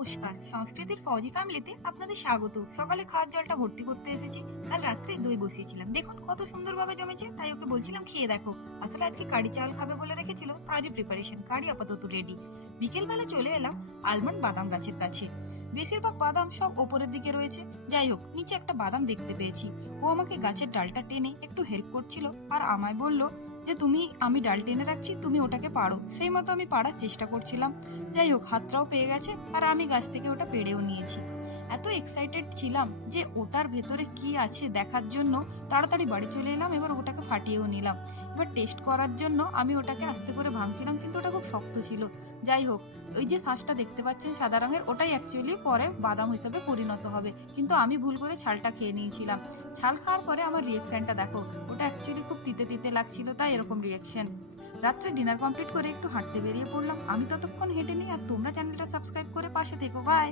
নমস্কার, সংস্কৃতির ফৌজি ফ্যামিলিতে আপনাদের স্বাগত। সকালে খাওয়ার জলটা ভর্তি করতে এসেছি। কাল রাত্রে দই বসিয়েছিলাম, দেখুন কত সুন্দরভাবে জমেছে। তাই ওকে বলছিলাম খেয়ে দেখো। আসলে আজকে কারি চাল খাবে বলে রেখেছিল, তারই প্রিপারেশন। কারি আপাতত রেডি। বিকেলবেলা চলে এলাম আলমন্ড বাদাম গাছের কাছে। বেশিরভাগ বাদাম সব ওপরের দিকে রয়েছে। যাই হোক, নিচে একটা বাদাম দেখতে পেয়েছি। ও আমাকে গাছের ডালটা টেনে একটু হেল্প করছিল, আর আমায় বলল যে আমি ডাল টেনে রাখছি, তুমি ওটাকে পারো। সেই মতো আমি পারার চেষ্টা করছিলাম। যাই হোক, হাতটাও পেয়ে গেছে, আর আমি গাছ থেকে ওটা পেড়েও নিয়েছি। এত এক্সাইটেড ছিলাম যে ওটার ভেতরে কি আছে দেখার জন্য তাড়াতাড়ি বাড়ি চলে এলাম। এবার ওটাকে ফাটিয়েও নিলাম। এবার টেস্ট করার জন্য আমি ওটাকে আস্তে করে ভাঙছিলাম, কিন্তু ওটা খুব শক্ত ছিল। যাই হোক, ওই যে শাঁসটা দেখতে পাচ্ছেন সাদা রঙের, ওটাই অ্যাকচুয়ালি পরে বাদাম হিসেবে পরিণত হবে, কিন্তু আমি ভুল করে ছালটা খেয়ে নিয়েছিলাম। ছাল খাওয়ার পরে আমার রিয়েকশনটা দেখো, ওটা অ্যাকচুয়ালি খুব তিতে তিতে লাগছিল, তাই এরকম রিয়েকশন। রাত্রে ডিনার কমপ্লিট করে একটু হাঁটতে বেরিয়ে পড়লাম। আমি ততক্ষণ হেঁটে নিই, আর তোমরা চ্যানেলটা সাবস্ক্রাইব করে পাশে থেকো। বাই।